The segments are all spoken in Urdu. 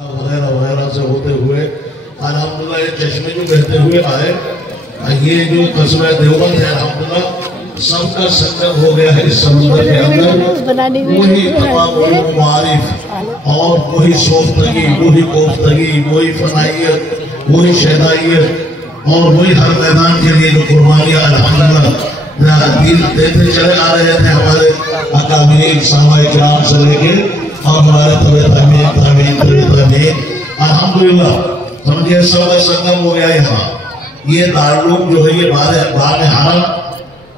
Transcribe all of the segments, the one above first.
وغیرہ وغیرہ سے ہوتے ہوئے الحمدللہ یہ چشمے جو بہتے ہوئے آئے، یہ جو قصبہ دیوبند ہے الحمدللہ سب کا سنگم ہو گیا ہے اس سمندر کے اندر۔ وہی تمام علوم معارف اور وہی سوختگی، وہی کوفتگی، وہی فنائیت، وہی شہدائیت اور وہی ہر میدان کے لیے جو قربانیاں الحمدللہ دین دیتے چلے آ رہے تھے ہمارے اکابرین صحابہ کرام سے لے کے اور ہمارے تابعین الحمدللہ سمجھے سب کا سنگم ہو گیا یہاں۔ یہ دارالعلوم جو ہے یہ بام حرم،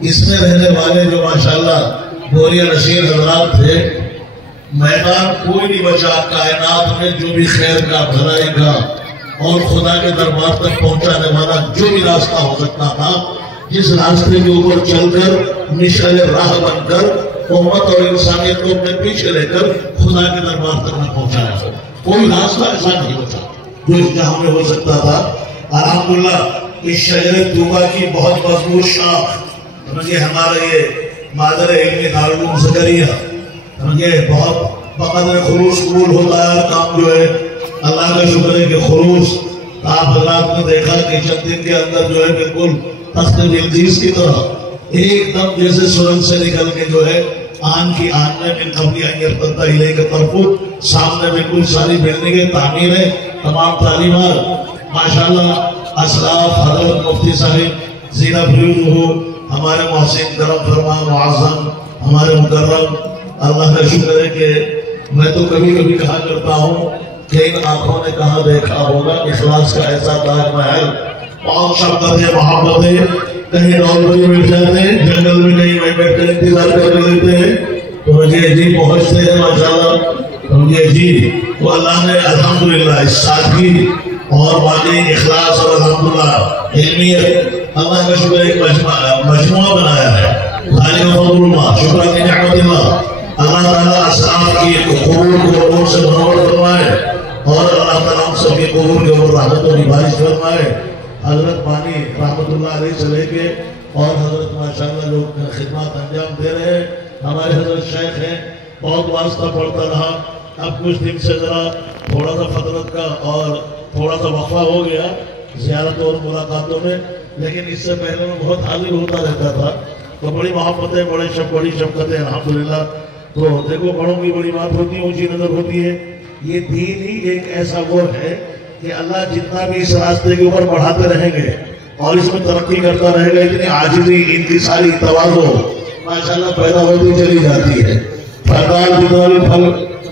اس میں رہنے والے جو ماشاءاللہ بوریہ نشیر حضرات تھے، میدان کوئی نہیں بچا کائنات میں جو بھی خیر کا، بھلائی کا اور خدا کے دربار تک پہنچانے والا جو بھی راستہ ہو سکتا تھا، جس راستے کے اوپر چل کر مشعل راہ بن کر امت اور انسانیت کو اپنے پیچھے لے کر خدا کے دربار تک نہ پہنچایا ہو، کوئی راستہ ایسا نہیں بچا جو اس جہاں میں ہو سکتا تھا۔ الحمدللہ اس شجر طوبہ کی بہت مضبوط شاخ سمجھے ہمارا یہ مادر علمی دارالعلوم زکریا سمجھے بہت بقدر خلوص قبول ہوتا ہے، کام جو ہے اللہ کا شکر ہے کہ خلوص آپ حضرات نے دیکھا کہ چند دن کے اندر جو ہے بالکل تخت بلقیس کی طرح ایک دم جیسے سرنگ سے نکل کے جو ہے آن کی آن میں من قبل ان یرتد الیک طرفک سامنے بالکل ساری بلڈنگیں تعمیریں تمام تعلیمات ماشاءاللہ اسلاف حضرت مفتی صاحب زینہ فیروز ہو ہمارے محسن کرم فرما معظم ہمارے مکرم، اللہ کا شکر ہے کہ میں تو کبھی کبھی کہا کرتا ہوں کہ ان آنکھوں نے کہاں دیکھا ہوگا اخلاص کا ایسا تاج محل، بہت شفقت محبت ہے، کہیں ڈول بجے بیٹھ جاتے ہیں جنگل میں، کہیں وہیں بیٹھ کر انتظار کر لیتے ہیں تو مجھے جی پہنچتے ہیں ماشاءاللہ مجھے جی تو اللہ نے الحمدللہ اس سادگی اور واقعی اخلاص اور الحمدللہ علمیت اللہ کا شکر ایک مجموعہ بنایا ہے۔ ذالک فضل اللہ، شکر نعمت اللہ، اللہ تعالیٰ اسلاف کی قبول کو نور سے منور فرمائے اور اللہ تعالیٰ ہم سب کی قبول کے اوپر رحمتوں کی بارش فرمائے۔ حضرت بانی رحمت اللہ علیہ سے لے کے اور حضرت ماشاءاللہ جو خدمات انجام دے رہے ہیں، ہمارے حضرت شیخ ہیں، بہت واسطہ پڑتا رہا، اب کچھ دن سے ذرا تھوڑا سا فطرت کا اور تھوڑا سا وقفہ ہو گیا زیارت اور ملاقاتوں میں، لیکن اس سے پہلے میں بہت حاضر ہوتا رہتا تھا تو بڑی محبتیں بڑی شفقتیں الحمدللہ۔ تو دیکھو بڑوں کی بڑی بات ہوتی ہے، اونچی نظر ہوتی ہے، یہ دین ہی ایک ایسا وہ ہے کہ اللہ جتنا بھی اس راستے کے اوپر بڑھاتے رہیں گے اور اس میں ترقی کرتا رہے گا، اتنی عاجزی انکساری تواضع ماشاءاللہ پیدا ہوتی چلی جاتی ہے۔ پھلدار جتنا بھی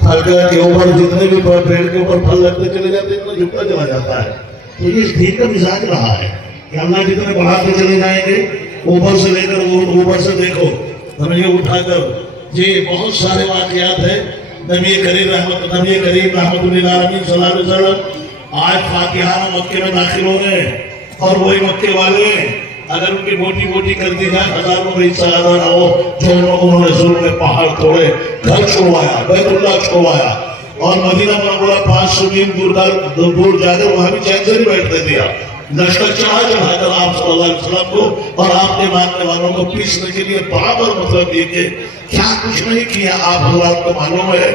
پھل کے اوپر جتنے بھی پیڑ کے اوپر پھل لگتے چلے جاتے ہیں اتنا جھکتا چلا جاتا ہے۔ تو یہ اس دین کا مزاج رہا ہے کہ اللہ جتنے بڑھاتے چلے جائیں گے، اوپر سے لے کر اوپر سے دیکھو ہمیں یہ اٹھا کر جی بہت سارے واقعات ہیں۔ نبی کریم رحمت للعالمین صلی اللہ علیہ وسلم آج فاتحانہ مکے میں داخل ہو گئے اور وہی مکے والے اگر ان کی بوٹی بوٹی کر دی جائے ہزاروں میں حصہ ادا نہ ہو، جو انہوں نے ظلم میں پہاڑ توڑے، گھر چھوڑوایا، بیت اللہ چھوڑوایا اور مدینہ منورہ 500 میل دور جا کر وہاں بھی چین سے نہیں بیٹھتے دیا، لشکر چڑھا کر آپ صلی اللہ علیہ وسلم کو اور آپ کے ماننے والوں کو پیسنے کے لیے برابر مطلب یہ کہ کیا کچھ نہیں کیا آپ حضرات کو معلوم ہے۔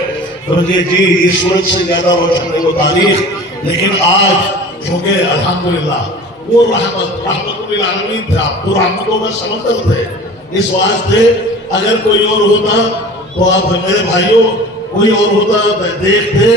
مجھے جی اس صورت سے زیادہ روشن ہے وہ تاریخ، لیکن آج چونکہ الحمدللہ وہ رحمت للعالمین تھا، وہ رحمتوں کا سمندر تھے، اس واسطے اگر کوئی اور ہوتا تو آپ میرے بھائیوں کوئی اور ہوتا دیکھتے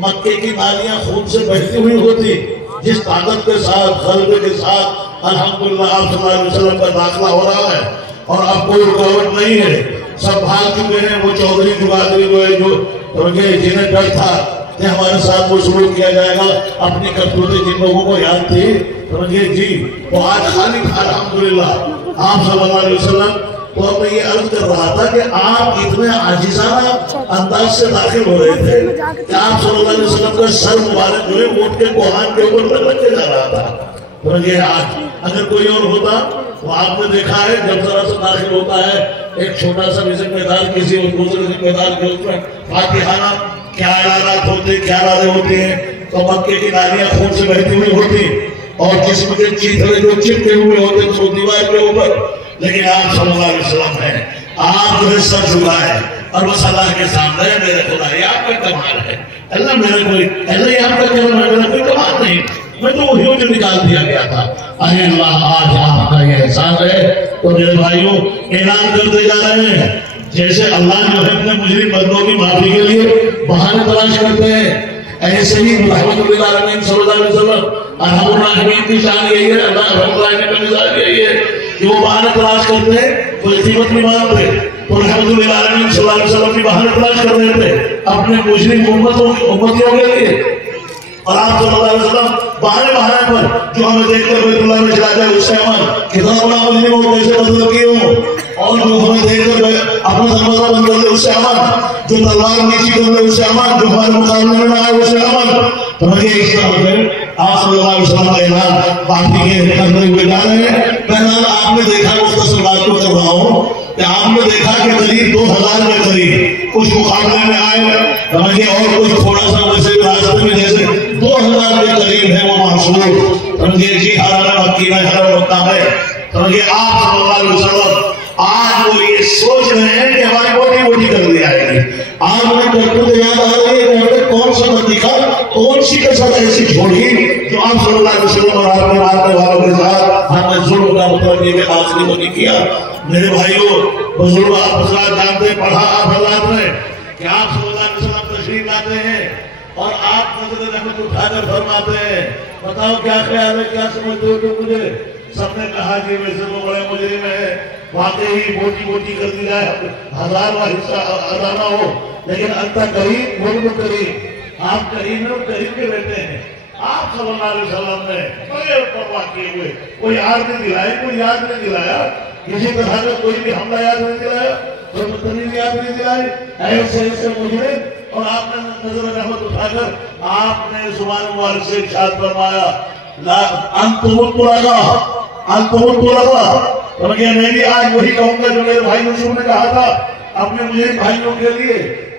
مکے کی نالیاں خون سے بہتی ہوئی ہوتی، جس طاقت کے ساتھ غلبے کے ساتھ الحمدللہ آپ صلی اللہ علیہ وسلم کا داخلہ ہو رہا ہے اور اب کوئی رکاوٹ نہیں ہے، سب بھاگ چکے ہیں۔ وہ چودھری جگادری جو ہے جو جنہیں ڈر تھا کہ ہمارے ساتھ وہ سلوک کیا جائے گا، اپنی کرتوتیں جن لوگوں کو یاد تھی سمجھے جی وہ آج خالی تھا الحمدللہ آپ صلی اللہ علیہ وسلم۔ تو اب میں یہ عرض کر رہا تھا کہ آپ اتنے عاجزانہ انداز سے داخل ہو رہے تھے کہ آپ صلی اللہ علیہ وسلم کا سر مبارک جو ہے اونٹ کے کوہان کے اوپر رکھ کے جا رہا تھا۔ سمجھے آج اگر کوئی اور ہوتا تو آپ نے دیکھا ہے جب ذرا سے داخل ہوتا ہے ایک چھوٹا سا ذمہ دار کسی اور دوسرے ذمہ دار کے اس میں فاتحانہ کیا اعلانات ہوتے ہیں، کیا نعرے ہوتے ہیں، تو مکے کی نالیاں خون سے بہتی ہوئی ہوتی اور جسم کے چیتھڑے جو چپکے ہوئے ہوتے ہیں سو دیوار کے اوپر، لیکن آپ صلی اللہ علیہ وسلم ہیں، آپ جو ہے سر جھکائے اور بس اللہ کے سامنے میرے خدا یہ آپ کا کمال ہے، اللہ میرے کوئی اللہ یہ میں نکال دیا گیا تھا۔ اے اللہ آج آپ کا یہ احسان ہے۔ تو میرے بھائیوں اعلان کرتے جا رہے ہیں جیسے اللہ جو ہے اپنے مجرم بندوں کی معافی کے لیے بہانے تلاش کرتے ہیں، ایسے ہی رحمت للعالمین صلی اللہ علیہ وسلم ارحم الراحمین کی شان یہی ہے، اللہ رحم الراحمین کا مزاج یہی ہے کہ وہ بہانے تلاش کرتے ہیں، کوئی قیمت نہیں مانتے۔ تو رحمت للعالمین صلی اللہ علیہ وسلم بھی بہانے تلاش کر رہے تھے اپنے مجرم امتیوں کے لیے، اور آپ صلی اللہ علیہ وسلم بہانے پر جو ہمیں دیکھ کر بیت اللہ میں چلا جائے اس سے عمل کتنا بڑا مجرم ہو، کیسے بدل کیے ہوں، اور جو ہمیں دیکھ کر اپنا دروازہ بند کر دے اس سے عمل، جو تلوار نیچی کر دے اس سے عمل، جو ہمارے مقابلے میں نہ آئے اس سے عمل۔ تو یہ اس طرح سے آپ صلی اللہ علیہ وسلم کا اعلان باقی کے کرتے ہوئے جا رہے ہیں۔ بہرحال آپ نے دیکھا، مختصر بات کو کر رہا ہوں کہ آپ نے دیکھا کہ قریب 2000 کے قریب کچھ مقابلے میں آئے، اور کچھ تھوڑا سا ویسے راستے میں جیسے 2000 کے قریب ہے وہ محصول جی حرام مکینہ حرام ہوتا ہے۔ آپ صلی اللہ علیہ وسلم آج وہ یہ سوچ رہے ہیں کہ ہماری بوٹی بوٹی کر دی جائے گی۔ آج انہیں کرتوت یاد آ رہی ہے کہ ہم نے کون سا لطیفہ، کون سی کسر ایسی چھوڑی جو آپ صلی اللہ علیہ وسلم اور آپ کے ماننے والوں کے ساتھ ہم نے ظلم کا مطلب یہ کہ آخری کو نہیں کیا۔ میرے بھائیوں بزرگ آپ حضرات جانتے ہیں، پڑھا آپ حضرات نے کہ آپ صلی اللہ علیہ وسلم تشریف لاتے ہیں اور آپ نظر رحمت اٹھا کر فرماتے ہیں بتاؤ کیا خیال ہے، کیا سمجھتے ہو کہ مجھے؟ سب نے کہا کہ ویسے تو بڑے مجرم ہے، واقعی بوٹی بوٹی کر دی جائے، ہزارواں حصہ ادا نہ ہو، لیکن انتا کریم ملک کریم، آپ کریم ہیں اور کریم کے بیٹے ہیں۔ آپ صلی اللہ علیہ وسلم نے بغیر پرواہ کیے ہوئے کوئی یاد نہیں دلائی، کوئی یاد نہیں دلایا، کسی طرح کا کوئی بھی حملہ یاد نہیں دلایا، کوئی بدتمیزی یاد نہیں دلائی، ایسے مجرم، اور آپ نے نظر رحمت اٹھا کر آپ نے زبان مبارک سے ارشاد فرمایا انتم الطلقاء۔ میں بھی آج وہی کہوں گا جو میرے بھائی یوسف نے کہا تھا اپنے مجرم بھائیوں کے لیے،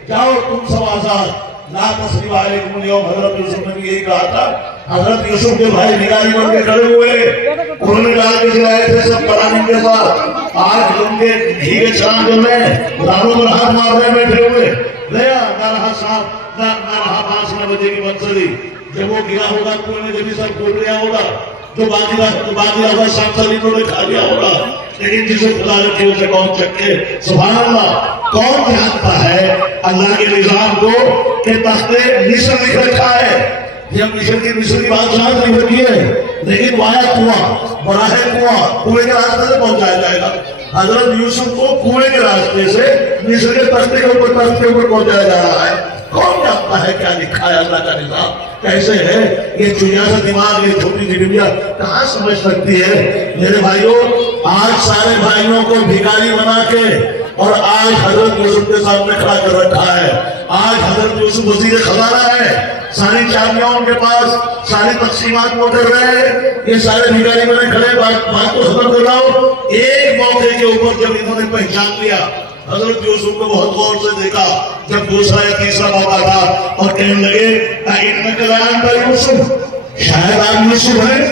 جاؤ تم سب آزاد، لا تثریب علیکم اليوم۔ حضرت یوسف نے بھی یہی کہا تھا۔ حضرت یوسف کے بھائی نگاری بن کے کھڑے ہوئے، انہوں نے ڈال کے جلائے تھے سب پرانی کے ساتھ، آج ان کے گھی کے چھان کر رہے ہیں، رانوں پر ہاتھ مار رہے بیٹھے ہوئے، لیا نہ رہا صاحب، نہ رہا بانس نہ بجے کی منصری۔ جب وہ گرا ہوگا تو انہیں جبھی سب ٹوٹ گیا ہوگا، جو باقی ہوگا سب سلیموں نے کھا لیا ہوگا، لیکن جسے خدا رکھے اسے کون چکے؟ سبحان اللہ، کون جانتا ہے اللہ کے نظام کو کہ تخت مصر لکھ رکھا ہے، جب مصر کی بادشاہت لکھ رکھی ہے، لیکن وہاں کنواں بڑا ہے، کنویں کے راستے سے پہنچایا جائے گا۔ حضرت یوسف کو کنویں کے راستے سے مصر کے تخت کے اوپر پہنچایا جا رہا ہے۔ کون جانتا ہے کیا لکھا ہے اللہ کا نظام کیسے ہے؟ یہ چڑیا سا دماغ، یہ چھوٹی سی ڈبیا کہاں سمجھ سکتی ہے؟ میرے بھائیوں آج سارے بھائیوں کو بھکاری بنا کے اور آج حضرت یوسف کے سامنے کھڑا کر رکھا ہے۔ آج حضرت یوسف وزیر خزانہ ہے، ساری چابیاں ان کے پاس، ساری تقسیمات وہ کر رہے ہیں، یہ سارے بھکاری بنے کھڑے۔ بات کو ختم کر رہا ہوں، ایک موقع کے اوپر جب انہوں نے پہچان لیا، حضرت یوسف کو بہت غور سے دیکھا، جب دوسرا یا تیسرا موقع تھا، اور کہنے لگے اِنَّكَ لَأَنْتَ يُوسُف، شاید آپ یوسف ہیں؟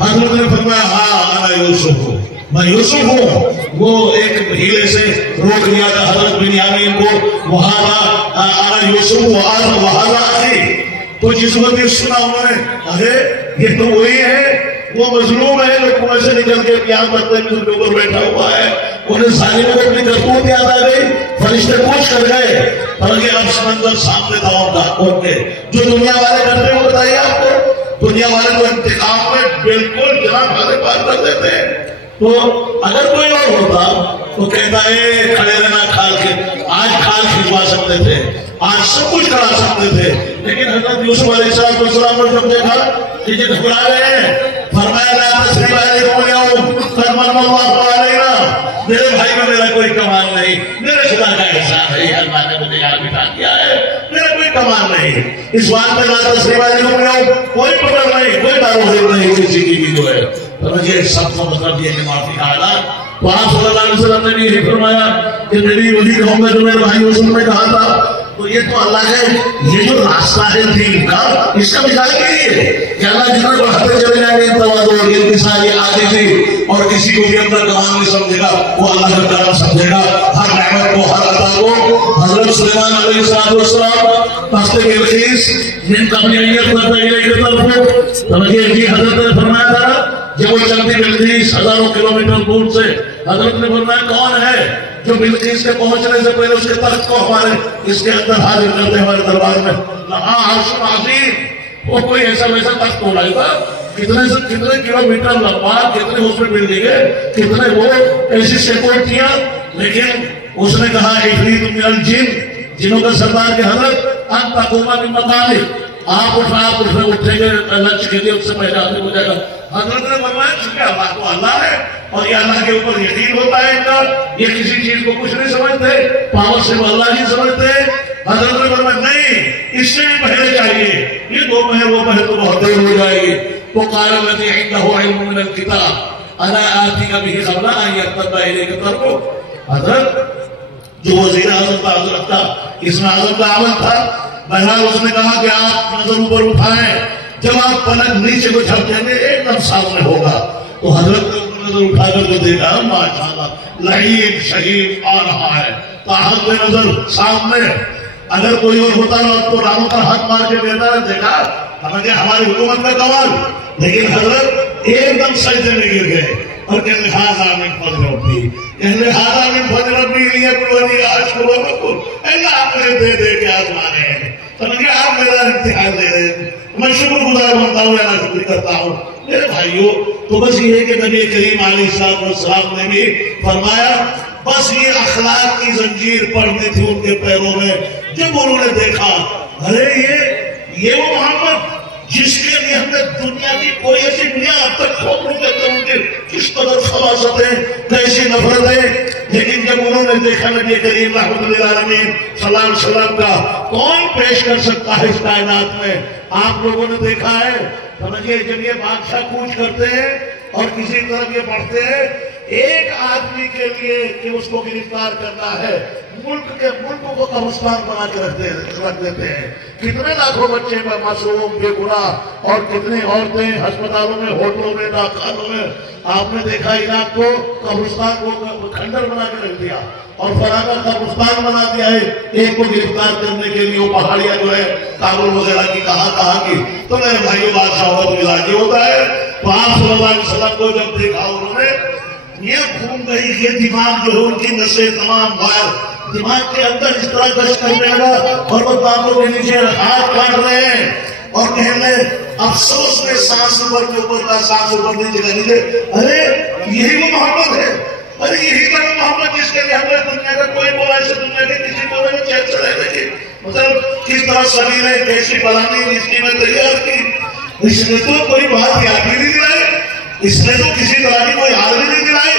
حضرت نے فرمایا ہاں انا یوسف ہوں، میں یوسف ہوں۔ وہ ایک ہیلے سے روک لیا تھا حضرت بنیامین کو، وہاں انا یوسف وہاں آخری، تو جس وقت یہ سنا انہوں نے ارے یہ تو وہی ہے، وہ مظلوم ہے جو کنویں سے نکل کے یہاں برتے مصر کے اوپر بیٹھا ہوا ہے۔ انہیں ظالموں کو اپنی کرتوت یاد آ گئی، فرشتے کوچ کر گئے، بلکہ اب سمندر سامنے تھا ان کے، جو دنیا والے کرتے ہیں وہ بتائیے آپ کو، دنیا والے تو انتقام میں بالکل جان بھرے پار کر دیتے ہیں۔ تو اگر کوئی اور ہوتا تو کہتا ہے کھڑے رہنا کھال کے، آج کھال کھچوا سکتے تھے، آج سب کچھ کرا سکتے تھے، لیکن حضرت یوسف علیہ السلام نے جب دیکھا کہ یہ گھبرا رہے ہیں، فرمایا لا تثریب علیکم اليوم قد من اللہ علینا، میرے بھائی میں میرا کوئی کمال نہیں، میرے خدا کا احسان ہے، اللہ نے مجھے یہاں بٹھا دیا ہے، میرا کوئی کمال نہیں، اس بات میں لا تثریب علیکم اليوم کوئی پکڑ نہیں، کوئی داروغیر نہیں کسی کی بھی جو ہے۔ یہ سب کا مطلب یہ ہے معافی کا اعلان۔ تو آپ صلی اللہ علیہ وسلم نے بھی یہ فرمایا کہ میری وہی کہوں گا جو میرے بھائی یوسف نے کہا تھا۔ تو یہ تو اللہ ہے، یہ جو راستہ ہے دین کا، اس کا مثال یہی ہے کہ اللہ جتنا بڑھاتے چلے جائیں گے تواضع اور انکساری عاجزی، اور کسی کو بھی اندر کمال نہیں سمجھے گا، وہ اللہ کا کرم سمجھے گا۔ ہر نعمت کو، ہر عطا کو حضرت سلیمان علیہ السلام تخت بلقیس من قبل ان يخلق الیک طرفک، سمجھے جی حضرت نے فرمایا تھا جب وہ چلتی بلقیس ہزاروں کلومیٹر دور سے، حضرت نے فرمایا کون ہے جو بلقیس کے پہنچنے سے پہلے اس کے تخت کو ہمارے اس کے اندر حاضر کرتے ہمارے دربار میں؟ لہا عرش عظیم، وہ کوئی ایسا ویسا تخت ہو رہا تھا، کتنے کلومیٹر لمبا، کتنے اس میں بلڈنگیں، کتنے وہ ایسی سیکورٹیاں، لیکن اس نے کہا عفریت من الجن، جنوں کا سردار کے حضرت ان تقوم من مقامک، آپ اٹھیں گے لنچ کے لیے اس سے پہلے آدمی ہو جائے گا۔ حضرت نے فرمایا چونکہ اللہ تو اللہ ہے اور یہ اللہ کے اوپر یقین ہوتا ہے ان کا، یہ کسی چیز کو کچھ نہیں سمجھتے، پاور صرف اللہ ہی سمجھتے۔ حضرت نے فرمایا نہیں، اس سے بھی پہلے چاہیے، یہ دو پہر وہ پہر تو بہت دیر ہو جائے گی۔ وقال الذي عنده علم من الكتاب انا آتيك به قبل ان يرتد اليك طرفك، حضرت جو وزیر اعظم کا حضرت تھا، اس میں اعظم کا عمل تھا، بہرحال اس نے کہا کہ آپ نظر اوپر اٹھائیں، جب آپ پلک نیچے کو جھپکیں گے ایک دم سامنے ہوگا۔ تو حضرت نے نظر اٹھا کر کے دیکھا ماشاءاللہ لعین شہید آ رہا ہے، تاحت نظر سامنے، اگر کوئی اور ہوتا تو رانوں پر ہاتھ مار کے دیتا ہے، دیکھا ہمیں ہماری حکومت کا کمال، لیکن حضرت ایک دم سجدے میں گر گئے اور کہنے حاضر من فضل ربی، کہنے حاضر من فضل ربی لیکن ونی اشکر وبکر، اللہ آپ نے دے دے کے آزمانے ہیں، سمجھے آپ میرا امتحان دے رہے ہیں، میں شکر گزار بنتا ہوں، اللہ شکر کرتا ہوں۔ میرے بھائیوں تو بس یہ ہے کہ نبی کریم علیہ السلام نے بھی فرمایا بس یہ اخلاق کی زنجیر پڑھنی تھی ان کے پیروں میں، جب انہوں نے دیکھا ارے یہ وہ محمد جس کے لیے ہم نے دنیا کی کوئی ایسی دنیا اب تک کھوپڑوں کے اندر ان کے کس قدر خباثتیں، کیسی نفرتیں، لیکن جب انہوں نے دیکھا نبی کریم رحمت للعالمین صلی اللہ علیہ وسلم کا کون پیش کر سکتا ہے اس کائنات میں، آپ لوگوں نے دیکھا ہے، سمجھے جب یہ بادشاہ کوچ کرتے ہیں اور کسی طرف یہ بڑھتے ہیں، ایک آدمی کے لیے کہ اس کو گرفتار کرنا ہے ملک کو قبرستان بنا کے رکھ دیتے ہیں، کتنے لاکھوں بچے معصوم بے گناہ اور کتنی عورتیں ہسپتالوں میں، ہوٹلوں میں، ڈاکخانوں میں، آپ نے دیکھا عراق کو قبرستان کو کھنڈر بنا کے رکھ دیا اور فراغ قبرستان بنا دیا ہے ایک کو گرفتار کرنے کے لیے، وہ پہاڑیاں جو ہے کابل وغیرہ کی کہاں کی۔ تو میرے بھائیوں بادشاہ اور مزاجی ہوتا ہے، تو آپ صلی اللہ علیہ وسلم کو جب دیکھا انہوں نے یہ گھوم گئی کہ دماغ جو ہے ان کی نسیں تمام باہر دماغ کے اندر اس طرح گشت کرنے لگا اور وہ دانتوں کے نیچے ہاتھ کاٹ رہے ہیں اور کہنے افسوس میں سانس اوپر کے اوپر کا سانس اوپر نیچے کا نیچے، ارے یہی وہ محمد ہے، ارے یہی تو محمد جس کے لیے ہم نے دنیا کا کوئی بولا سے دنیا کے کسی بولے میں چیک سے رہنے کی، مطلب کس طرح سبیریں کیسی بلانی جس کی میں تیار کی، اس نے تو کوئی بات یاد ہی نہیں دلائی، اس نے تو کسی طرح کی کوئی حال بھی نہیں دلائی،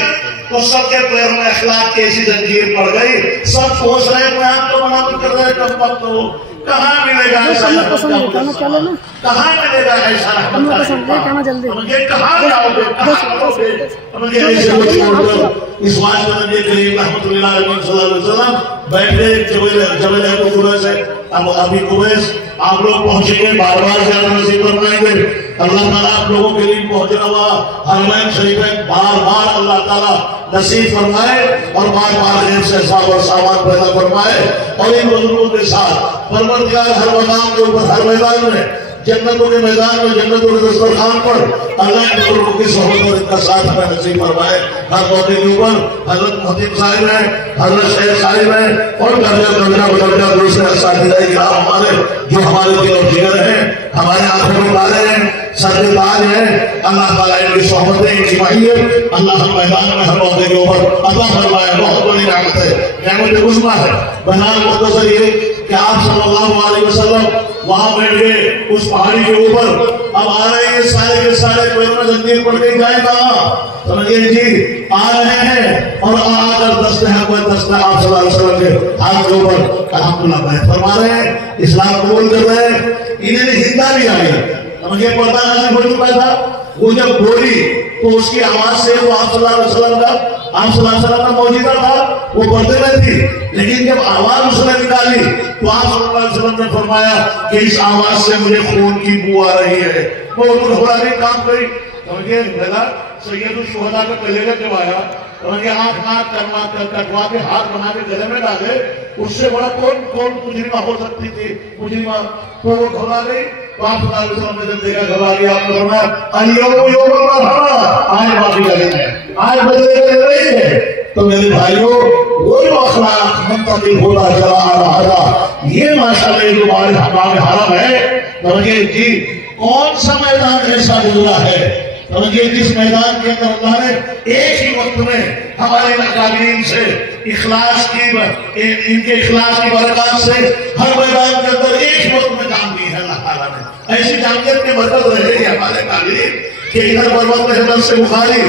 تو سب کے پیروں میں اخلاق کی ایسی زنجیر پڑ گئی، سب سوچ رہے میں آپ کو منعقد کر رہے کم وقت ہو، کہاں ملے گا ایسا کہاں ملے گا ایسا رحمت، کہاں جاؤ گے، مجھے ایسے کو چھوڑ دو۔ اس واسطے نبی کریم رحمت اللہ علیہ صلی اللہ علیہ وسلم بیٹھے جبل قبیس سے، اب ابھی قبیس آپ لوگ پہنچیں گے، بار بار زیادہ نصیب فرمائیں گے، اللہ تعالیٰ آپ لوگوں کے لیے پہنچنا ہوا، حرمین شریفین بار بار اللہ تعالیٰ نصیب فرمائے اور بار بار غیر سے حساب اور سامان پیدا فرمائے، اور ان بزرگوں کے ساتھ پروردگار ہر مقام کے اوپر ہر میدان میں، جنتوں کے میدان میں، جنتوں کے دسترخوان پر اللہ کے بزرگوں کی صحبت اور ان کا ساتھ ہمیں نصیب فرمائے۔ ہر موقع کے اوپر حضرت محتیم صاحب ہیں، حضرت شیخ صاحب ہیں اور درجہ دوسرے اساتذہ کرام ہمارے جو ہمارے دل اور جگر ہیں، ہمارے آنکھوں میں تارے ہیں، سر کے تاج ہیں، اللہ تعالیٰ ان کی صحبتیں، ان کی معیت اللہ ہر میدان میں ہر موقع کے اوپر عطا فرمائے، بہت بڑی نعمت ہے، نعمت عظمیٰ ہے۔ بہرحال مختصر یہ کہ آپ صلی اللہ علیہ وسلم وہاں بیٹھ گئے اس پہاڑی کے اوپر، اب آ رہے ہیں سارے کے سارے پیروں میں زنجیر پڑ کے جائے کہاں، سمجھئے جی آ رہے ہیں اور آ کر دستے ہیں کوئی دستے آپ صلی اللہ علیہ وسلم کے ہاتھ کے اوپر الحمدللہ بیعت فرما رہے ہیں، اسلام قبول کر رہے ہیں، انہیں ہندہ بھی آئی، سمجھئے پردہ نازل ہو چکا تھا، وہ جب بولی تو اس کی آواز سے وہ آپ صلی اللہ علیہ وسلم کا موجودہ تھا، وہ پردے میں تھی، لیکن جب آواز اس نے نکالی تو آپ صلی اللہ علیہ وسلم نے فرمایا کہ اس آواز سے مجھے خون کی بو آ رہی ہے، وہ خدا بھی کام کری، سمجھے سید الشہداء کا کلیجہ جب آیا آنکھ ناک کٹوا کے ہاتھ بنا کے گلے میں ڈالے، اس سے بڑا کون مجرمہ ہو سکتی تھی؟ مجرمہ تو وہ گھبرا گئی، تو آپ صلی اللہ علیہ وسلم نے جب دیکھا گھبرا گیا، آپ نے فرمایا الیوم یوم المرحمہ، آج معافی کا دن ہے، آج بدلے کا دن نہیں ہے۔ تو میرے بھائیوں، وہ جو اخلاق منتقل ہوتا چلا آ رہا تھا، یہ ماشاءاللہ جو ہمارے حرم ہے، سمجھے جی کون سا میدان ایسا گزرا ہے؟ سمجھے جس میدان کے اندر اللہ نے ایک ہی وقت میں ہمارے اکابرین سے اخلاص کی ان کے اخلاص کی برکات سے ہر میدان کے اندر ایک ہی وقت میں کام دی ہے اللہ تعالیٰ نے۔ ایسی جامعیت کے برکت رہے گی ہمارے اکابرین کہ ادھر پروت میں نفس بخاری،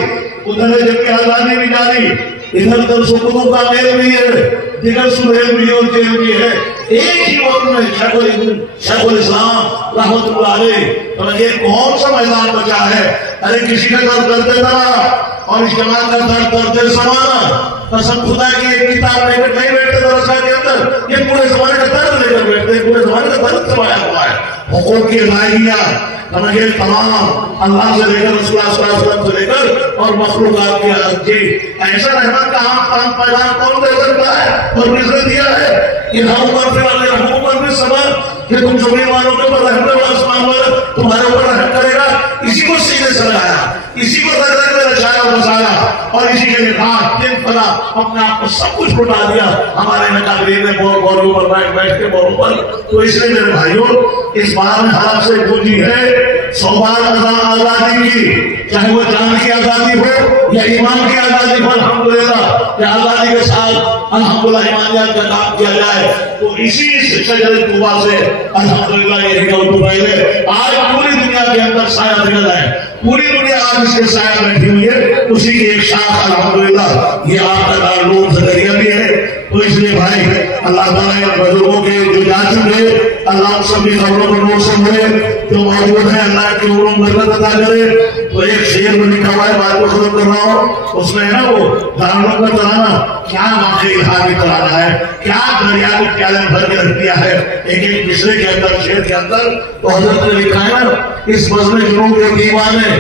ادھر جب کہ آزادی بھی جاری، ادھر درس و کتب کا میل بھی ہے، دیگر سہیل بھی اور جیل بھی ہے، ایک ہی وقت میں شیخ الاسلام رحمت اللہ علیہ۔ سمجھے کون سا میدان بچا ہے؟ ارے کسی کا درد درد درا اور اس جماعت کا درد درد سمانا، قسم خدا کی ایک کتاب لے کر نہیں بیٹھتے درسہ کے اندر، یہ پورے زمانے کا درد لے کر بیٹھتے، پورے زمانے کا درد سمایا ہوا ہے۔ حقوق کی ادائیگیاں سمجھے تمام اللہ سے لے کر رسول اللہ صلی اللہ علیہ وسلم سے لے کر اور مخلوقات کی جی ایسا رحمت کا عام پیغام کون دے سکتا ہے؟ اور کس نے دیا ہے؟ ارحموا من فی الارض یرحمکم من فی السماء، کہ تم زمین والوں کے اوپر رحم کرو، آسمان والا تمہارے اوپر رحم کرے گا۔ اسی کو سینے سے لگایا، اسی کو رگ میں رچایا اور بسایا، اور اسی کے لیے رات دن فلا اپنے آپ کو سب کچھ لٹا دیا ہمارے مقابلین نے بوروں پر بیٹھ کے بوروں پر۔ تو اس لیے میرے بھائیوں، اس بار میں حرم سے گونجی ہے 100 بار آزادی کی، چاہے وہ جان کی آزادی ہو یا ایمان کی آزادی ہو، الحمدللہ کہ آزادی کے ساتھ الحمدللہ ایمانیات کا کام کیا جائے۔ تو اسی شجر طوبہ سے الحمدللہ یہی کہ پہلے آج پوری دنیا کے اندر سایہ نکل ہے، پوری دنیا آج اس کے سایہ بیٹھی ہوئی ہے، اسی کی ایک شاخ الحمدللہ یہ آپ کا دارالعلوم زکریا بھی ہے۔ تو اس لیے بھائی اللہ تعالیٰ بزرگوں کے جو جا چکے اللہ ان سب کی خبروں کو نوٹ سمجھے، جو موجود ہیں اللہ کے عمروں میں برکت عطا کرے۔ تو ایک شعر میں لکھا ہوا ہے، بات کو ختم کر رہا ہوں، اس میں ہے نا وہ دارالعلوم کا ترانہ، کیا واقعی الہامی ترانہ ہے، کیا دریا کو پیالے میں بھر کے رکھ دیا ہے ایک ایک مصرے کے اندر، شعر کے اندر۔ تو حضرت نے لکھا ہے نا، اس بزم جنوب کے دیوانے،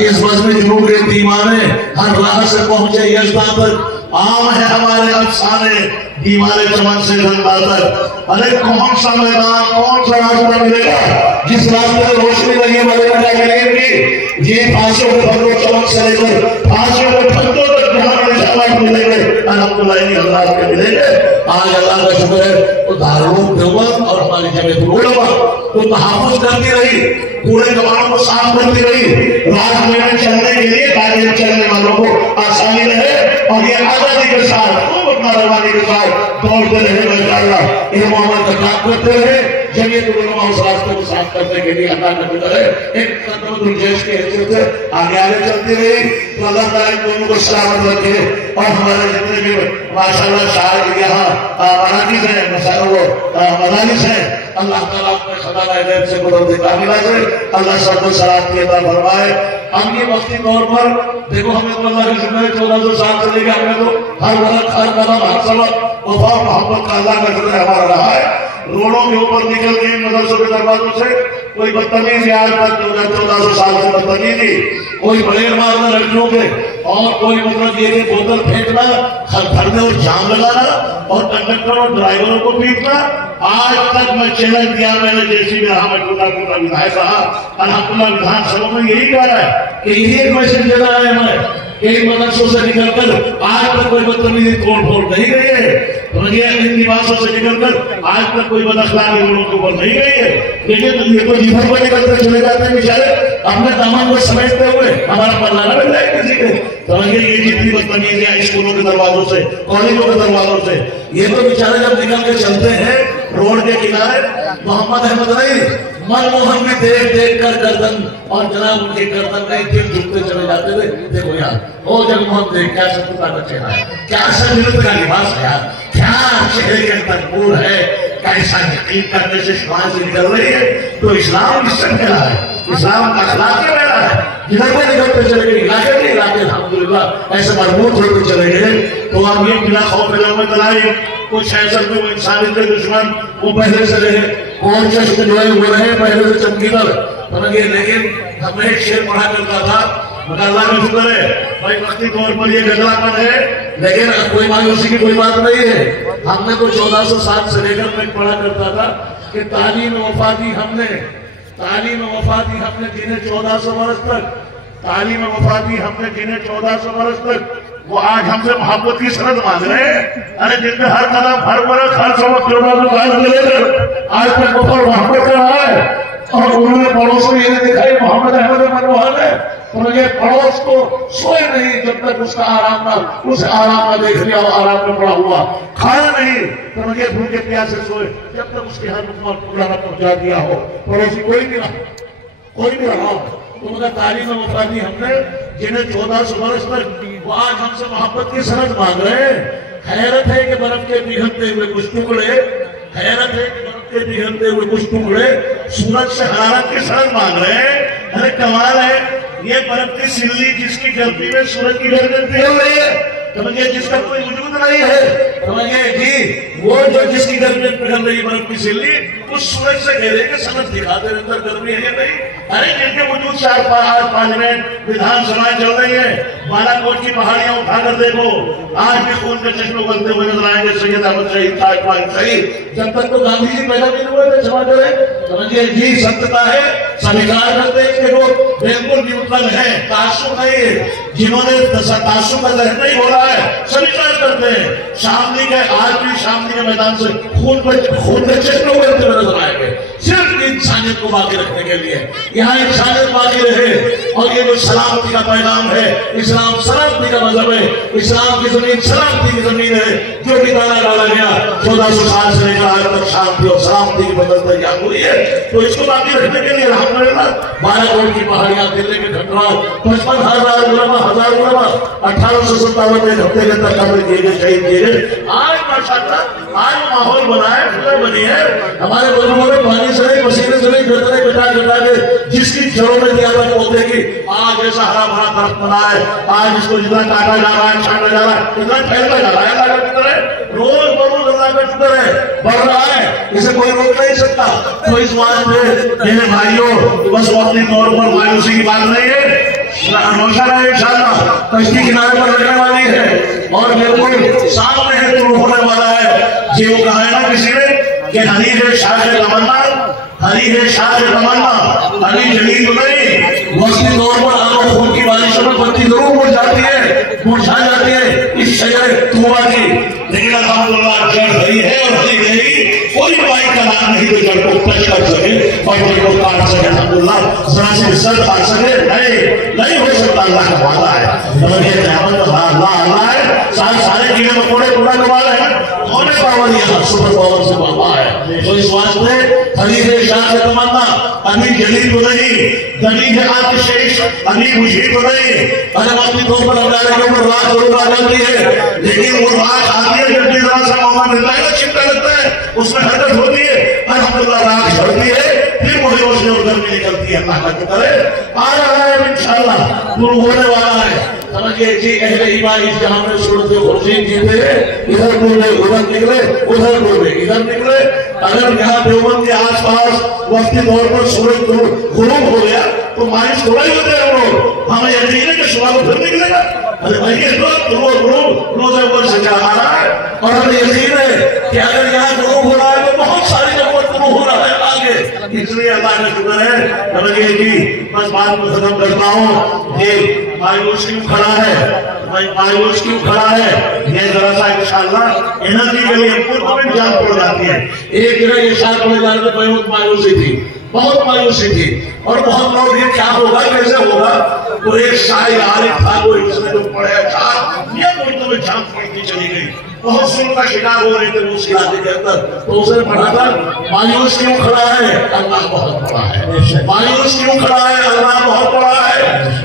اس بزم جنوب کے دیوانے ہر راہ سے پہنچے یزداں تک، عام ہے ہمارے افسانے دیوارے چمن سے رنگا تک۔ ارے کون سا میدان، کون سا راستہ ملے گا جس راستے میں روشنی لگی والے مجاہدین کی؟ یہ پھانسیوں کے پھلوں چمک سے لے کر پھانسیوں کے پھلوں تک جہاں نشانات ملے گے الحمدللہ انہی حضرات کے ملیں گے۔ آج اللہ کا شکر ہے تو دارالعلوم دیوبند اور ہماری جمعیت العلماء تو تحفظ کرتی رہی، پورے گواروں کو صاف کرتی رہی رات میں چلنے کے لیے، تاکہ چلنے والوں کو آسانی رہے، اور یہ آزادی کے ساتھ خوب اپنا روانی کے ساتھ دوڑتے رہے، اللہ علم و عمل کا کام کرتے رہے۔ جمعیت العلماء اس راستے کو صاف کرنے کے لیے اللہ کا فکر ہے، ایک قدمت الجیش کے حیثیت سے آگے چلتی رہی۔ تو اللہ تعالیٰ ان دونوں کو سلامت رکھے، اور ہمارے جتنے بھی ماشاءاللہ شاعر یہاں مراکز ہیں، مدارس ہیں، اللہ تعالیٰ اپنے خزانہ غیب سے قدرت کاملہ سے اللہ سب کو سلامتی عطا فرمائے۔ ہم یہ وقتی طور پر دیکھو، ہمیں تو اللہ کا شکر ہے 1400 سال سے لے کے ہمیں تو ہر وقت ہر قدم ہر سبق وفا محبت کا اللہ کا شکر ہمارا رہا ہے۔ روڈوں کے اوپر نکل کے مدرسوں کے دروازوں سے کوئی بدتمیزی آج تک 1400 سال سے بدتمیزی، کوئی بڑے مارنا لڑکیوں کے، اور کوئی مطلب یہ کہ بوتل پھینکنا، گھر میں اور جام لگانا، اور کنڈکٹر اور ڈرائیوروں کو پیٹنا، آج تک میں چیلنج دیا، میں نے جیسی بھی رہا، میں ٹوٹا ودھائک رہا، الحمدللہ ودھان سبھا میں یہی کہہ رہا ہے کہ یہی ایک میسج دے رہا ہے ہمیں کہ ان مدرسوں سے نکل کر آج تک کوئی بدتمیزی توڑ پھوڑ نہیں گئی ہے، ان لباسوں سے نکل کر آج تک کوئی بد اخلاقی لوگوں کے اوپر نہیں گئی ہے۔ لیکن یہ تو جدھر پر نکلتے چلے جاتے ہیں بیچارے اپنے دامن کو سمیٹتے ہوئے، ہمارا پلہ نہ مل جائے کسی کے۔ سمجھے یہ جتنی بدتمیزیاں اسکولوں کے دروازوں سے، کالجوں کے دروازوں سے، یہ تو بیچارے جب نکل کے چلتے ہیں روڈ کے کنارے، محمد احمد نہیں منموہن بھی دیکھ دیکھ کر گردن، اور جناب ان کی گردن نہیں دل جھکتے چلے جاتے تھے۔ دیکھو یار وہ جگموہن دیکھ کیا سکتا کا چہرہ ہے، کیا سنجیدگی کا لباس ہے یار، کیا چہرے کے اندر نور ہے، کیسا یقین کرنے سے شمال سے نکل رہی ہے۔ تو اسلام کس سے پھیلا ہے؟ اسلام کا اخلاق کے پھیلا ہے۔ جدھر میں نکلتے چلے گئے علاقے کے علاقے الحمدللہ ایسے مربوط ہوتے چلے گئے۔ تو اب یہ بلا خوف میں تلائی کچھ ایسا جو انسانی کے دشمن وہ پہلے سے رہے، کون چشم جو ہے وہ رہے پہلے سے چمکیدر۔ لیکن ہم نے ایک شعر پڑھا کرتا تھا مگر اللہ کا شکر ہے بھائی وقتی طور پر یہ گزلا ہے، لیکن کوئی مایوسی کی کوئی بات نہیں ہے۔ ہم نے تو 1407 سے لے کر میں پڑھا کرتا تھا کہ تعلیم وفاتی ہم نے جنہیں 1400 برس تک تعلیم وفاتی ہم نے جنہیں 1400 برس تک وہ آج ہم سے محبت کی سند مانگ رہے ہیں۔ ارے جن میں ہر قدم ہر ورق ہر سبق 1400 لے کر آج تک وفا محبت کر رہا ہے، اور انہوں نے پڑوس میں یہ دکھائی محمد احمد منوہر ہے، تو یہ پڑوس کو سوئے نہیں جب تک اس کا آرام نہ دیکھ لیا اور آرام میں پڑا ہوا، کھایا نہیں تو یہ بھوکے پیاسے سوئے جب تک اس کے ہر نقمہ پورا نہ پہنچا دیا ہو۔ پڑوسی کوئی نہیں رہا تو مگر تعلیم وفاتی ہم نے جنہیں 1400 برس تک وہ آج ہم سے محبت کی سند مانگ رہے ہیں۔ حیرت ہے کہ برف کے پگھلتے ہوئے کچھ ٹکڑے سورج سے حرارت کی سند مانگ رہے ہیں۔ ارے کمال ہے، یہ برف کی سلی جس کی گرمی میں سورج کی گرمی پگھل رہی ہے، سمجھے جس کا کوئی وجود نہیں ہے، سمجھے جی وہ جو جس کی گرمی میں پگھل رہی برف کی سلی اس سورج سے کہہ رہے کہ سند دکھاتے رہے اندر گرمی ہے یا نہیں۔ ارے جن کے وجود سے آج پارلیمنٹ ودھان سبھائیں چل رہی ہیں، بالا کوٹ کی پہاڑیاں اٹھا کر دیکھو، آج بھی خون کے چشمے بنتے ہوئے نظر آئیں گے۔ سید احمد شہید، تاج پاک شہید، جب تک تو گاندھی جی پیدا نہیں ہوئے تھے، سمجھ رہے سمجھے جی ستتا ہے، سمجھار کرتے ہیں کہ وہ بالکل نیوٹرل ہے، تعصب نہیں ہے، جنہوں نے تعصب کا ذہن نہیں ہو رہا ہے سمجھار کرتے ہیں۔ شاملی کے آج بھی شاملی کے میدان سے خون کے چشمے بنتے ہوئے نظر آئیں گے، صرف انسانیت کو باقی رکھنے کے لیے۔ یہاں انسانیت باقی رہے، اور یہ جو سلامتی کا پیغام ہے، اسلام سلامتی کا مذہب ہے، اسلام کی زمین سلامتی کی زمین ہے، جو بھی دانا ڈالا گیا 1400 سال سے لے کر آج تک شانتی اور سلامتی کی بدل تیار ہوئی ہے، تو اس کو باقی رکھنے کے لیے الحمدللہ بالا کوٹ کی پہاڑیاں، دلی کے کھنڈرات، 55,000 علماء، 1000 علماء 1857 میں ایک ہفتے کے اندر قبر کیے گئے، شہید کیے گئے۔ آج ماشاءاللہ آج ماحول بنا ہے، فکر بنی ہے، ہمارے بزرگوں نے پانی سے نہیں، پسینے سے نہیں، گردنے کٹا کے جس کی جڑوں میں دیا تھا پودے کی، آج ایسا ہرا بھرا درخت بنا ہے، آج اس کو جتنا کاٹا جا رہا ہے، چھاٹا جا رہا ہے، اتنا پھیلتا جا رہا ہے، اللہ کا شکر ہے، روز بروز اللہ کا شکر ہے، بڑھ رہا ہے، اسے کوئی روک نہیں سکتا۔ تو اس بات میں میرے بھائیوں بس وقتی طور پر مایوسی کی بات نہیں ہے، ہمیشہ رہے انشاءاللہ، کشتی کنارے پر لگنے والی ہے، اور بالکل سامنے ہے تو ہونے والا ہے۔ جی وہ کہا ہے نا کسی نے کہ ہری ہے شاہ تمنا، ہری ہے شاہ تمنا، ہری جلیل نہیں، وقتی طور پر آگ و خون کی بارشوں میں پتی ضرور مرجھا جاتی ہے اس شجر طوبہ کی، لیکن الحمدللہ جڑ ہری ہے اور ہری رہے گی، کوئی بائی کا نام نہیں تو جڑ کو ٹچ کر سکے اور جڑ کو کاٹ سکے، الحمدللہ ذرا سے سر کھا سکے نہیں ہو سکتا، اللہ کا وعدہ ہے۔ یہ قیامت اللہ ہے، سارے کیڑے مکوڑے ٹوٹا کمال ہے، ہونے پاور یہاں سپر پاور سے بابا ہے۔ تو اس واسطے حریف شاہ سے تمنا، ابھی جلیل تو نہیں، دلیل آتشیش ابھی مجھے تو نہیں، ارے وقتی طور پر ہمارے کے اوپر رات ضرور آ جاتی ہے، لیکن وہ رات آتی ہے جب بھی ذرا سا موقع ملتا ہے نا، چمٹا لگتا ہے، اس میں حرکت ہوتی ہے، الحمدللہ رات جھڑتی ہے، پھر وہی روشنی اور گرمی نکلتی ہے، اللہ کا شکر ہے، آ رہا ہے انشاءاللہ، دور ہونے والا ہے۔ سمجھئے جی اہل ایمان اس جہاں میں صورت خورشید جیتے ہیں، ادھر ڈولے ادھر نکلے، ادھر ڈولے ادھر نکلے۔ اگر یہاں دیوبند کے آس پاس وقتی طور پر سورج غروب ہو گیا تو مایوس تھوڑا ہی ہوتے ہیں لوگ، ہمیں یقین ہے کہ صبح کو پھر نکلے گا، ارے بھائی یہ غروب روزے اوپر سے جا رہا ہے، اور ہمیں یقین ہے کہ اگر یہاں غروب ہو رہا ہے تو بہت ساری جگہوں پر غروب ہو رہا ہے آگے، اس لیے اللہ کا شکر ہے۔ سمجھئے جی بس بات کو ختم کرتا ہوں، یہ مایوس کیوں کھڑا ہے، یہ ذرا سا انشاءاللہ انرجی کے لیے خود میں جان پڑ جاتی ہے۔ ایک جگہ یہ شاہ پڑے جانے میں بہت مایوسی تھی، اور بہت لوگ یہ کیا ہوگا کیسے ہوگا، تو ایک شاعر عارف تھا کوئی، اس نے جو پڑھے اچھا یہ مردوں میں جان پڑتی چلی گئی، بہت سن کا شکار ہو رہے تھے اس علاقے کے اندر، تو اسے پڑھا تھا مایوس کیوں کھڑا ہے، اللہ بہت بڑا ہے، مایوس کیوں کھڑا ہے، اللہ بہت بڑا ہے،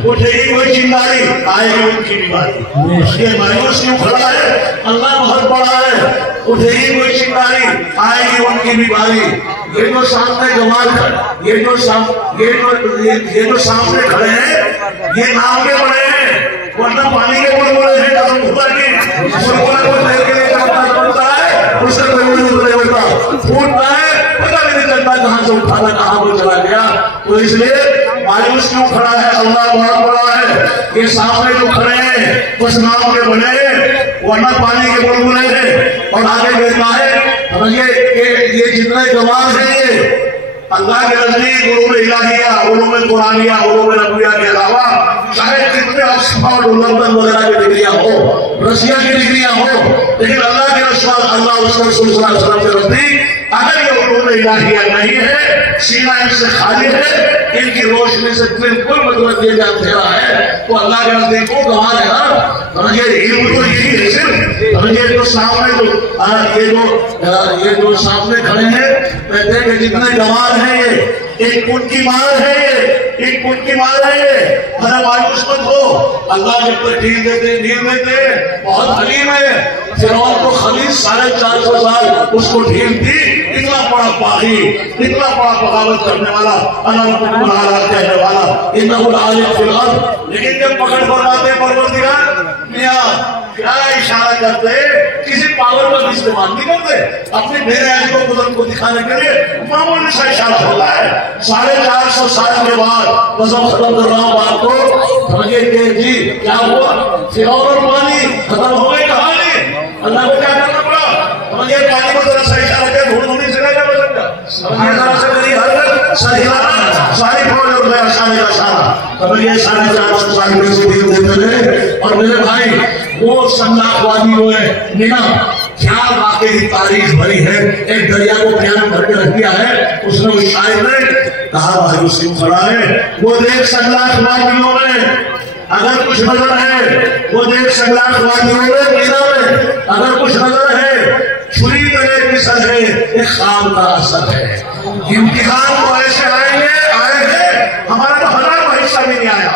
اٹھے گی کوئی چنگاری آئے گی ان کی بیماری، یہ مایوس کیوں کھڑا ہے، اللہ بہت بڑا ہے، اٹھے گی کوئی چنگاری آئے گی ان کی بیماری۔ یہ جو سامنے جمال کھڑے، یہ جو سامنے کھڑے ہیں یہ نام کے بڑے ہیں، ورنہ پانی کے بڑے ہیں، قسم خدا کی، کوئی دیر کے لیے جب پڑتا ہے اس سے کوئی وجود نہیں ہوتا، پھوٹتا ہے پتہ نہیں چلتا کہاں سے اٹھانا کہاں کو چلا گیا۔ تو اس لیے مایوس کیوں کھڑا ہے؟ اللہ بہت بڑا ہے. یہ سامنے جو کھڑے ہیں بس نام کے بنے ورنہ پانی کے بلبلے ہیں. اور آگے کہتا ہے یہ جتنے گواہ ہیں یہ اللہ کے نزدیک علوم الہیہ، علوم قرآنیہ، علوم نبویہ کے علاوہ چاہے کتنے آکسفورڈ لندن وغیرہ کی ڈگریاں ہو، رشیا کی ڈگریاں ہو، لیکن اللہ کے رسول اللہ اس کے رسول صلی اللہ علیہ وسلم کے نزدیک اگر یہ علوم الہیہ نہیں ہے، سینہ ان سے خالی ہے، ان کی روشنی سے بالکل مطلب یہ جان دے رہا ہے تو اللہ کے نزدیک وہ گواہ ہے نا. یہ علم تو یہی ہے صرف. یہ جو سامنے یہ جو سامنے کھڑے ہیں کہتے ہیں کہ جتنے گواہ ہیں یہ ایک پن کی مار ہے، یہ ایک پن کی مار ہے. یہ ذرا مایوس مت ہو، اللہ جب تک ڈھیل دیتے بہت حلیم ہے. فرعون کو خلیص 450 سال اس کو ڈھیل دی. اتنا بڑا باغی، اتنا بڑا بغاوت کرنے والا، اللہ رب العالمین کہنے والا انہ العالم فی الارض. لیکن جب پکڑ فرماتے پروردگار میاں کیا اشارہ کرتے، کسی پاور کا استعمال نہیں کرتے، اپنی میرے علی کو قدرت کو دکھانے کے لیے معمولی سا اشارہ ہوتا ہے. 450 سال کے بعد قسم ختم کر رہا ہوں بات کو. سمجھے کہ جی کیا ہوا؟ فرعون اور پانی ختم ہو گئی کہانی. اللہ کو کیا کرنا پڑا؟ سمجھے پانی کو ذرا سا اشارہ کیا دھوڑ دھوڑی سے نہیں جا سکتا. سمجھے ذرا سا میری حرکت ساری فوج اور میرا اشارے کا اشارہ. سمجھے 450 سال میں سے دل دیتے رہے. اور میرے بھائی وہ سناخ وادی ہوئے مینا کیا واقعی تاریخ بھری ہے. ایک دریا کو پیان بھر کے رکھ دیا ہے. اس نے اس شاعر نے کہا بھائی اس کیوں کھڑا ہے؟ وہ دیکھ سناخ وادیوں میں اگر کچھ نظر ہے، وہ دیکھ سناخ وادیوں میں مینا میں اگر کچھ نظر ہے، چھری تلے کی سر ہے، ایک خواب کا اثر ہے. امتحان تو ایسے آئیں گے ہمارا تو ہزار کا حصہ بھی نہیں آیا.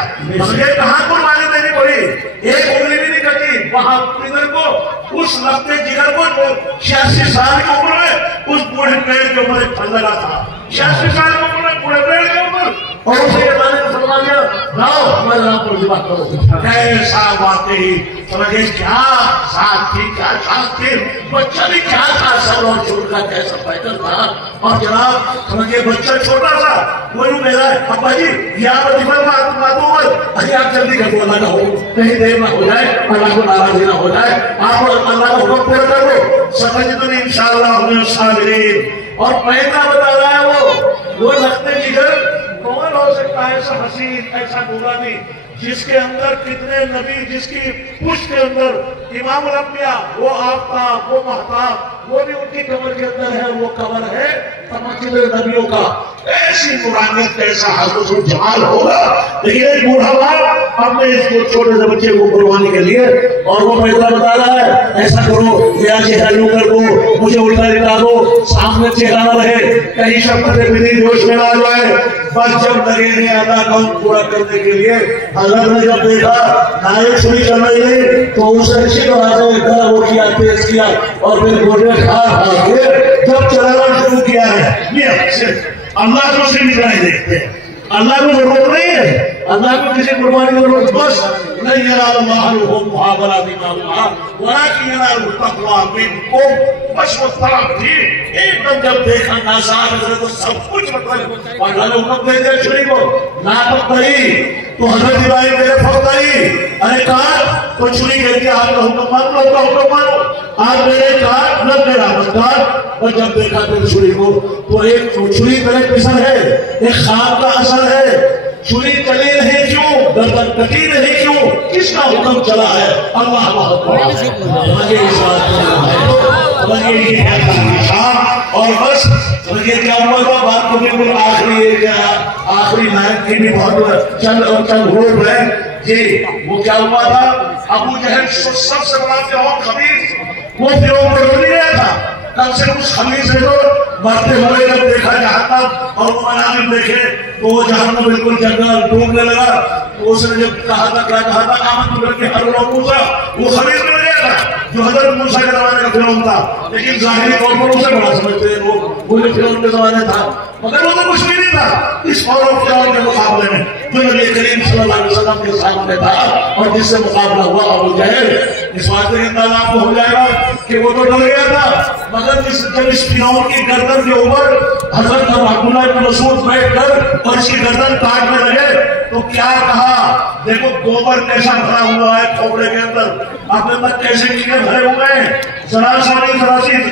یہ کہاں قربانی دینی پڑی؟ ایک انگلی بھی نہیں کٹی. وہاں ادھر کو اس لگتے جگر کو 86 سال کی عمر میں اس بوڑھے پیڑ کے اوپر ایک پھل لگا تھا. 86 سال کی عمر میں بوڑھے پیڑ کے اوپر اور اسے کے بارے میں فرما دیا لاؤ ہمارے نام پر ذبح کرو. ایسا واقعی سمجھے کیا ساتھ تھی، کیا ساتھ تھی. بچہ بھی کیا تھا، سر اور چوٹ کا کیسا پیٹرن تھا. اور جناب سمجھے بچہ چھوٹا سا کوئی میرا ہے ابا جی یہاں پر دیوار باتوں پر ارے آپ جلدی کر دو، اللہ کا ہو کہیں دیر نہ ہو جائے، اللہ کو ناراضی نہ ہو جائے، آپ اللہ کا حکم پورا کر دو. سمجھتنی انشاءاللہ من الصابرین. اور پہلا بتا رہا ہے وہ لگتے جگر کون ہو سکتا ہے ایسا حسین، ایسا نورانی جس کے اندر کتنے نبی، جس کی پشت کے اندر امام الانبیاء، وہ آفتاب، وہ مہتاب، وہ بھی ان کی قبر کے اندر ہے. وہ قبر ہے تمکن نبیوں کا. ایسی نورانیت ایسا حضرت الجمال ہوگا. لیکن ایک بوڑھا باپ اپنے اس چھوٹے سے بچے کو قربانی کے لیے اور وہ پیدا بتا رہا ہے ایسا کرو، میرا چہرہ یوں کر دو، مجھے الٹا دکھا دو، سامنے چہرہ نہ رہے، کہیں شفقت بھی جوش میں نہ جائے. بس جب لگے نہیں آتا کام پورا کرنے کے لیے حضرت نے جب دیکھا نائب چھری کر رہی ہے تو اسے اسی طرح سے وہ کیا، تیز کیا اور پھر گوٹے کھا کے جب چلانا شروع کیا ہے. یہ اللہ کو سے نگرانی دیکھتے ہیں. اللہ کو ضرورت نہیں ہے، اللہ کو کسی قربانی کی ضرورت بس نہیں. ینال اللہ لهم محاورہ دماغ ولكن ینال التقوی منکم. بس وہ طرف تھی ایک دم جب دیکھا ناصاف حضرت تو سب کچھ مطلب اور اللہ نے حکم دے دیا چھری کو لا تقتلی. تو حضرت ابراہیم میرے فوت آئی ارے کہا تو چھری کہتی آپ کا حکم مانو، آپ کا حکم مانو. آج میرے کہا نہ میرا مددگار. اور جب دیکھا پھر چھری کو تو ایک چھری پہلے پسر ہے، ایک خواب کا اثر ہے. چھری چلی نہیں کیوں، گردن کٹی نہیں کیوں، کس کا حکم چلا ہے؟ اللہ بہت بڑا ہے. اس بات اور بس یہ کیا ہوا تھا بات کو بالکل آخری لائن کی بھی بہت چند حروف ہے. جی وہ کیا ہوا تھا؟ ابو جہل سب سے بڑا فرعون خبیث، وہ فرعون کو روک لیا تھا. تب سے اس خبیث سے تو مرتے ہوئے جب دیکھا جہنم اور وہ مناظر دیکھے تو وہ جہنم بالکل جنگل ڈوبنے لگا. تو اس نے جب کہا تھا کیا کہا تھا آمن کر کے ہر موسیٰ وہ خبیث مل گیا تھا. جو حضرت موسیٰ کے زمانے کا فرعون تھا، لیکن ظاہری طور پر اسے بڑا سمجھتے ہیں لوگ، وہ جو فرعون کے زمانے تھا، مگر وہ تو کچھ بھی نہیں تھا اس فرعون کے مقابلے میں جو نبی کریم صلی اللہ علیہ وسلم کے سامنے تھا، اور جس سے مقابلہ ہوا ابو جہل۔ اس بات سے اندازہ آپ کو ہو جائے گا کہ وہ تو ڈر گیا تھا، مگر جب اس فرعون کی گردن کے اوپر حضرت عبداللہ بن مسعود بیٹھ کر اور اس کی گردن کاٹنے لگے تو کیا کہا؟ دیکھو گوبر کیسا بھرا ہوا ہے کھوپڑے کے اندر، اپنے تک کیسے کیڑے بھرے ہوئے ہیں، ذرا سی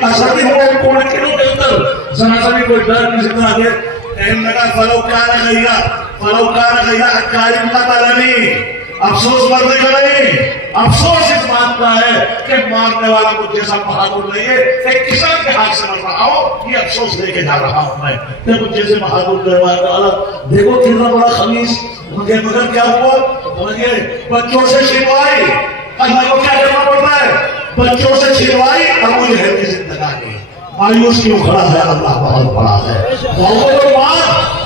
اثر نہیں ہوا کوڑے کیڑوں کے اندر، ذرا سا بھی کوئی ڈر کسی طرح کے۔ کہنے لگا فلو کان غیرا اکارم قتلنی، افسوس مرنے کا نہیں، افسوس اس بات کا ہے کہ مارنے والا مجھ جیسا بہادر نہیں ہے، ایک کسان کے ہاتھ سے مر رہا ہوں، یہ افسوس لے کے جا رہا ہوں میں کہ مجھ جیسے بہادر کروانے والا۔ دیکھو کتنا بڑا خمیس، مگر کیا ہوا؟ بچوں سے چھلوائی، اللہ کو کیا کرنا پڑتا ہے؟ بچوں سے چھلوائی، ابو جہل کی زندگانی مایوس کیوں کھڑا ہے؟ اللہ بہت بڑا ہے۔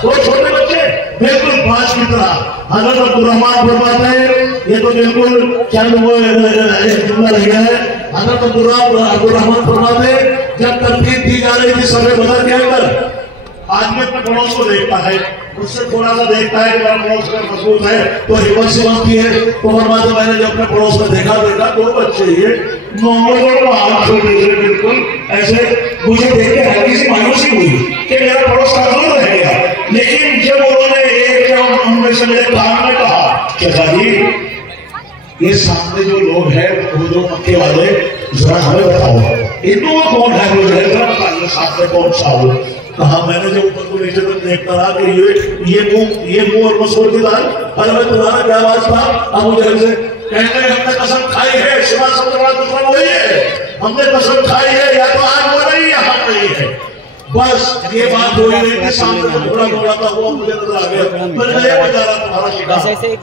وہ چھوٹے بچے بالکل باز کی طرح حضرت عبدالرحمن فرماتے ہیں، یہ تو بالکل چند وہ جملہ رہ گیا ہے، حضرت عبدالرحمن فرماتے ہیں جب ترتیب دی جا رہی تھی سبے بدر کے اندر، آدمی اپنے پڑوس کو دیکھتا ہے، اس سے تھوڑا سا دیکھتا ہے کہ میرا پڑوس کا مضبوط ہے تو ہمت سے بنتی ہے، تو فرماتے میں نے جب اپنے پڑوس میں دیکھا دو بچے یہ بالکل ایسے مجھے دیکھ کے ہلکی سی مایوسی ہوئی کہ میرا پڑوس کمزور رہ گیا، لیکن جب انہوں نے ایک ان میں سے میرے کان میں کہا کہ بھائی یہ سامنے جو لوگ ہیں وہ جو مکے والے ذرا ہمیں بتاؤ انہوں میں کون ہے وہ ذرا بتائیے سامنے کون سا ہو؟ کہا میں نے جو اوپر کو نیچے تک دیکھتا رہا کہ یہ منہ اور مسعود کی دال، اور میں تمہارا کیا آواز تھا؟ ابو جہل سے کہنے ہم نے قسم کھائی ہے، سوا سب سے بڑا دشمن وہی ہے، ہم نے قسم کھائی ہے یا تو آج وہ نہیں ہے ہم نہیں ہے۔ بس یہ بات ہوئی نہیں تھی، سامنے تو بڑا بڑا تھا وہ مجھے نظر آ گیا، میں نے یہ بجارہ تمہارا شکار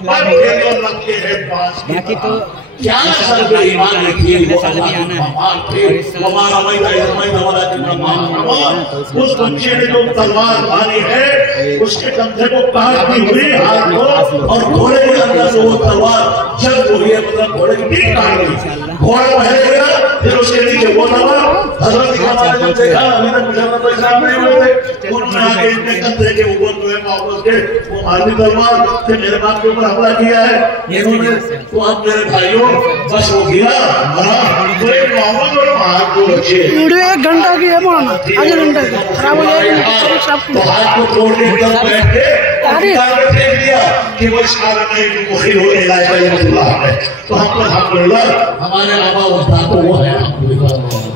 پر یہ تو رکھ کے ہے پاس کی طرح کیا سر بے ایمان لکھی ہے وہ مہمان تھے ہمارا اس بچے نے جو تلوار ماری ہے اس کے کندھے کو کاٹ دی ہوئی ہاتھ کو، اور گھوڑے کے اندر سے وہ تلوار جب ہوئی ہے، مطلب گھوڑے کی پیٹھ کاٹ گئی، گھوڑا بہل گیا، پھر اس کے نیچے وہ تلوار حضرت ہمارے جب دیکھا ابھی تک مشرف بھائی صاحب نہیں ہوئے تھے، انہوں نے آگے اتنے کندھے کے اوپر جو ہے محبت کے وہ ماری تلوار کہ میرے باپ کے اوپر حملہ کیا ہے انہوں نے، تو اب میرے بھائیوں بس ہو گیا تو ایک محمد اور ہاتھ کو رکھے ویڈیو 1 گھنٹہ کی ہے مولانا، آدھے گھنٹے کی خراب ہو جائے گی، تو ہاتھ کو توڑ کے ایک بیٹھ کے کار میں پھینک دیا کہ وہ اس کار میں ایک مخیر ہو علاج کا رحمت اللہ ہے۔ تو ہم کو الحمدللہ ہمارے آبا و اجداد تو وہ ہے الحمدللہ،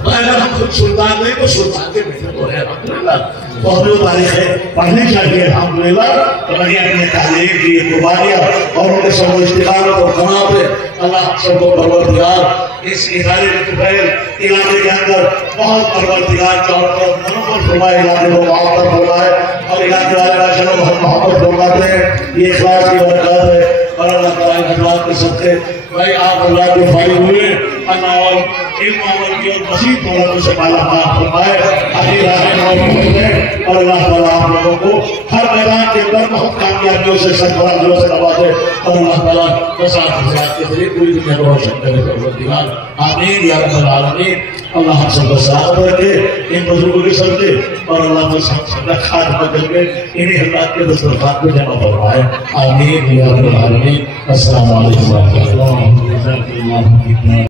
تو اگر ہم خود سلطان نہیں تو سلطان کے بیٹے تو ہے الحمدللہ، تو ہمیں وہ تاریخیں پڑھنی چاہیے الحمدللہ، تو بڑی اپنے تعلیم کی قربانیاں اور ان کے سب استقامت اور قناعت پہ اللہ سب کو پروردگار اس ادارے کے طفیل علاقے کے اندر بہت پروردگار چاہوں پر منور فرمائے، علاقے کو معاوضہ فرمائے اور علاقے والے راجہ کو بہت محبت فرماتے ہیں، یہ اخلاص کی برکات ہے اور اللہ تعالیٰ حضرات کے صدقے بھائی آپ اللہ کے فارغ ہوئے، اللہ اور علم عمل کی اور مزید دولت سے مالا مال فرمائے، اپنی راہ موجود ہے اور اللہ تعالیٰ آپ لوگوں کو ہر میدان کے اندر بہت کامیابیوں سے سرفرازیوں سے نوازے اور اللہ تعالیٰ بسات حضرات کے ذریعے پوری دنیا کو روشن کرے پروردگار آمین یا رب العالمین۔ اللہ ہم سب کو سلامت رکھے ان بزرگوں کے صدقے اور اللہ ہم سب کا خاتمہ کر کے انہیں حضرات کے دسترخوان کو جمع فرمائے آمین یا رب العالمین۔ السلام علیکم ورحمۃ اللہ وبرکاتہ۔